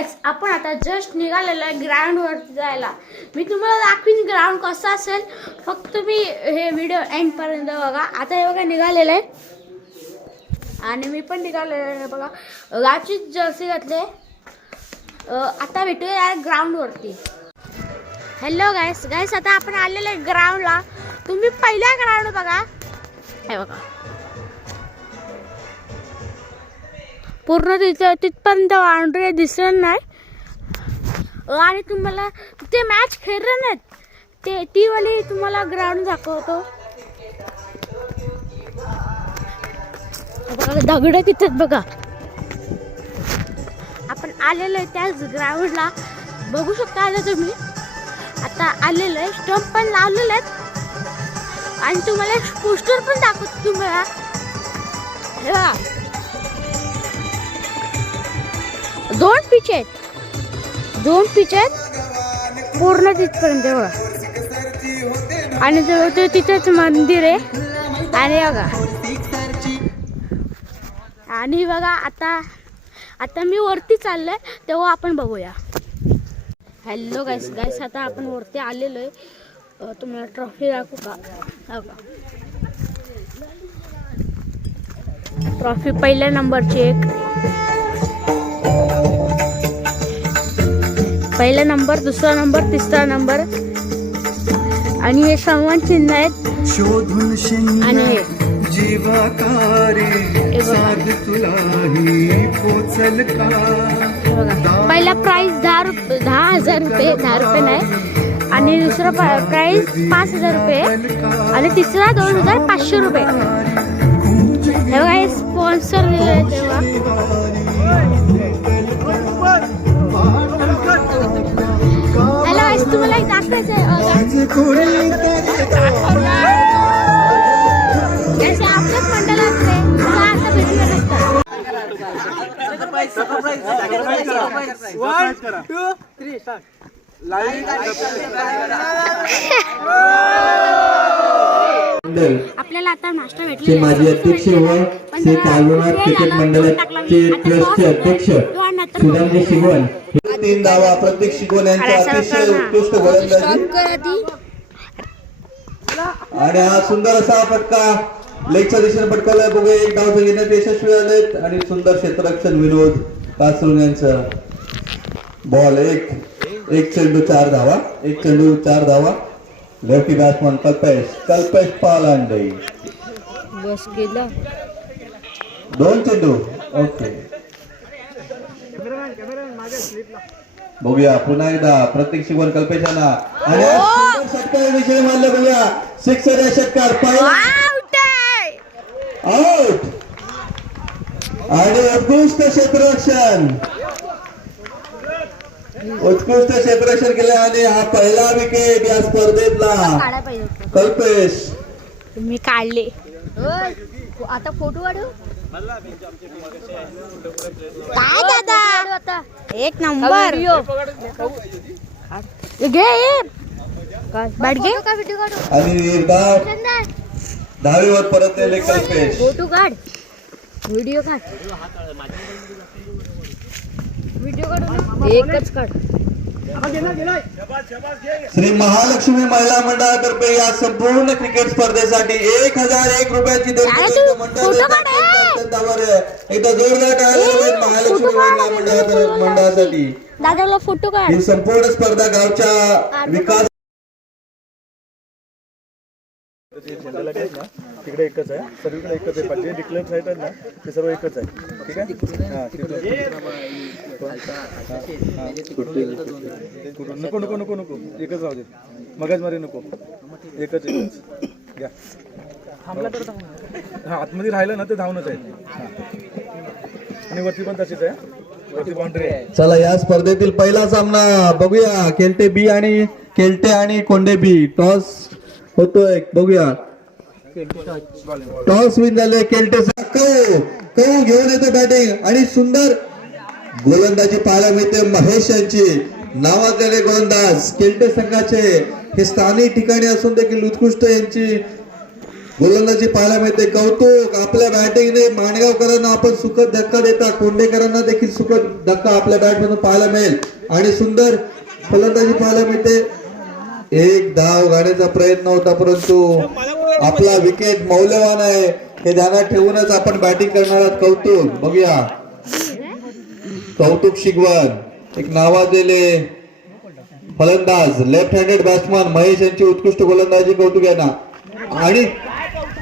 Guys, आपण आता just निघालेलो आहे ग्राउंड वरती जायला. मी तुम्हाला दाखवीन ग्राउंड कसं असेल, फक्त तुम्ही हे व्हिडिओ एंड पर्यंत बघा. आता हे बघा निघालेलं आहे आणि मी पण निघालेलो आहे बघा. गावची जर्सी घातले. आता भेटूया ग्राउंड वरती. हॅलो गाइस, आता आपण आलेलो आहे ग्राउंडला. तुम्ही पहिला ग्राउंड बघा. हे बघा पूर्ण तिथपर्यंत बाउंड्री दिसत नाही. आणि तुम्हाला ते मॅच खेळलं नाहीत ती वाली तुम्हाला ग्राउंड दाखवतो. बघा दगड तिथेच बघा. आपण आलेलो आहे त्याच ग्राउंडला. बघू शकता आता तुम्ही. आता आलेलो आहे. स्टंप पण लावलेले आहेत आणि तुम्हाला पोस्टर पण दाखवतो तुम्हाला. हे बघा दोन पिच आहेत पूर्ण तिथपर्यंत बघा. आणि ते तिथेच मंदिर आहे. आणि बघा आणि बघा आता मी वरती चाललोय तेव्हा आपण बघूया. हॅलो गाइस, आता आपण वरती आलेलो आहे. तुम्हाला ट्रॉफी दाखवू का? ट्रॉफी पहिल्या नंबरची पहिला नंबर, दुसरा नंबर, तिसरा नंबर. आणि हे सन्मान चिन्ह आहेत. आणि पहिला प्राइस 10,000 रुपये, 10 रुपये नाही. आणि दुसरा प्राइस 5,000 रुपये आणि तिसरा 2,500 रुपये. हे बघा स्पॉन्सर दिलं आहे तेव्हा. तुम्हाला एक दाखवायचं आहे. आपल्याच मंडळात आता भेटलं नसतं. 1 2 3 स्टार्ट. आपल्याला आता नाश्ता भेटले. माजी अध्यक्ष व श्री कालुनाथ क्रिकेट मंडळाचे ट्रस्टचे अध्यक्ष सुदामजी शिगवण. 3 धावा प्रत्येक शिगवण यांच्या अतिशय उत्कृष्ट गोलंदाजी. आणि हा सुंदर असा फटका लेगच्या दिशेने पटकावलाय. बघूया 1 धाव घेण्यात यशस्वी झालेत. आणि सुंदर क्षेत्ररक्षण विनोद कासरून यांचं. बॉल एक चेंडू 4 धावा. 1 चेंडू 4 धावा. Lefty batsman Kalpesh Palande. बस केलं 2 चेंडू. ओके बघूया पुन्हा एकदा प्रत्येक शिकवण कल्पेशांना. आणि षटकार विजय मानले. बघूया 6 या षटकार आउट. आणि उत्कृष्ट क्षेत्ररक्षण केले. आणि हा पहिला विकेट या स्पर्धेतला कल्पेश. मी काढले. आता फोटो काढू काय दादा. 1 नंबर घे बॅट घे. आणि दहावीवर परतलेले कल्पेश. फोटो काढ, व्हिडिओ काढ. एकच काढ. श्री महालक्ष्मी महिला मंडळातर्फे या संपूर्ण क्रिकेट स्पर्धेसाठी 1,001 रुपयाची देणगी एकदा जोरदार टाळ्या महालक्ष्मी महिला मंडळासाठी. दादाला फोटो काढ. ही संपूर्ण स्पर्धा गावच्या विकास. तिकडे एकच आहे, सर्वीकडे एकच आहे. जे डिक्लेअर साईट आहेत ना ते सर्व एकच आहे. ठीक आहे. नको एकच राहू दे. मगाच मारे नको. एकच घ्या. थांबला तर आतमध्ये राहिलं ना ते धावणच आहे. आणि वरती पण तशीच आहे. वरती बाउंड्री आहे. चला या स्पर्धेतील पहिला सामना बघूया. केल्टे आणि कोंडे बी. टॉस होतोय. बघूया. टॉस विन झाले. केल्टेचा कौ घेऊन येतो बॅटिंग. आणि सुंदर गोलंदाजी पाहायला मिळते महेश यांची. नावाजलेले गोलंदाज केल्टे संघाचे. हे स्थानिक ठिकाणी असून देखील उत्कृष्ट यांची गोलंदाजी पाहायला मिळते. कौतुक आपल्या बॅटिंगने माणगावकरांना आपण सुखद धक्का देता. कोंडेकरांना देखील सुखद धक्का आपल्या बॅट मधून पाहायला मिळेल आणि सुंदर फलंदाजी पाहायला मिळते. एक धाव गाण्याचा प्रयत्न होता परंतु आपला विकेट मौल्यवान आहे हे ध्यानात ठेवूनच आपण बॅटिंग करणार आहात. कौतुक बघूया. कौतुक शिगवण एक नावाजलेले फलंदाज लेफ्ट हँडेड बॅट्समन महेश यांची उत्कृष्ट गोलंदाजी कौतुक यांना आणि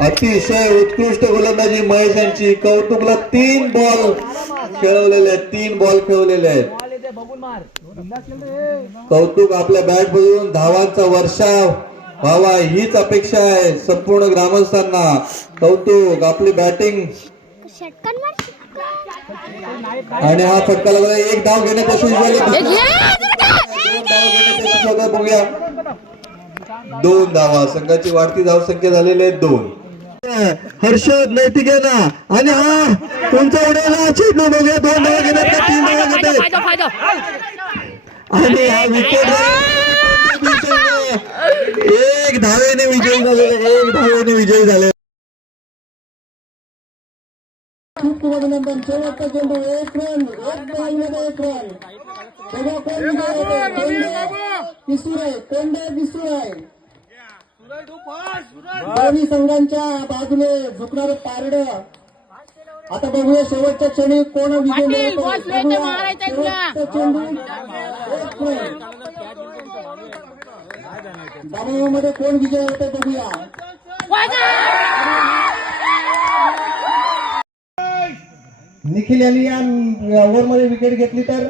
अतिशय उत्कृष्ट गोलंदाजी महेश यांची. कौतुकला 3 बॉल खेळवलेले आहेत. 3 बॉल खेळवलेले आहेत. कौतुक आपल्या बॅट मधून धावांचा वर्षाव व्हावा हीच अपेक्षा आहे संपूर्ण ग्रामस्थांना. कौतुक आपली बॅटिंग आणि हा फटका लागला. एक धाव घेण्यात यशस्वी झाले. 2 धाव घेण्यात यशस्वी होता. बघूया 2 धावा संघाची वाढती धावसंख्या झालेली आहे 2. हर्षद नैतिक आहे ना आणि हा तुमचा उडाला चेंडू बघूया 2 धावा घेण्यात का 3 धावा घेतात आणि हा विकेट 1 धावेने विजयी झालेले. 1 धावेने विजयी झाले. खूप खूप अभिनंदन. शेवटचा चेंडू 1 रन 1 बॉलमध्ये 1 रन. बघा कोण विजय होते. दिसू आहे. दोन्ही संघांच्या बाजूने झुकणारं पारड. आता बघूया शेवटच्या क्षणी कोण विजय मिळवतो. शेवटचा चेंडू 1 रन. दबावामध्ये कोण विजय होते बघूया. निखिल यांनी या ओव्हरमध्ये विकेट घेतली तर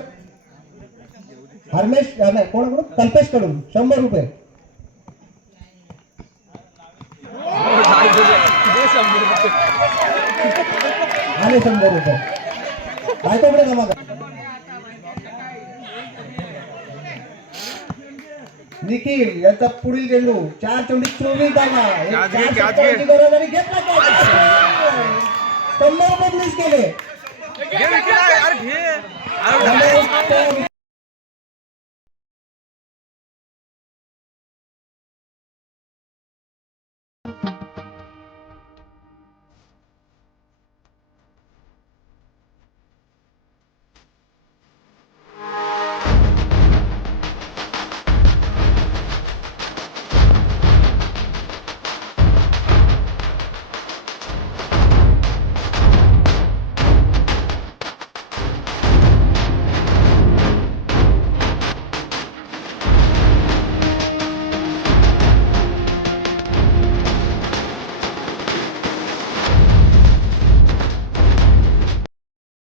हरमेश कोणाकडून कल्पेश कडून 100 रुपये. आले 100 रुपये. काय तो जमा करा. निखिल यांचा पुढील चेंडू 4 चेंडू 24 धावा. गरज आणि घेतला 100 रुपये मिस केले.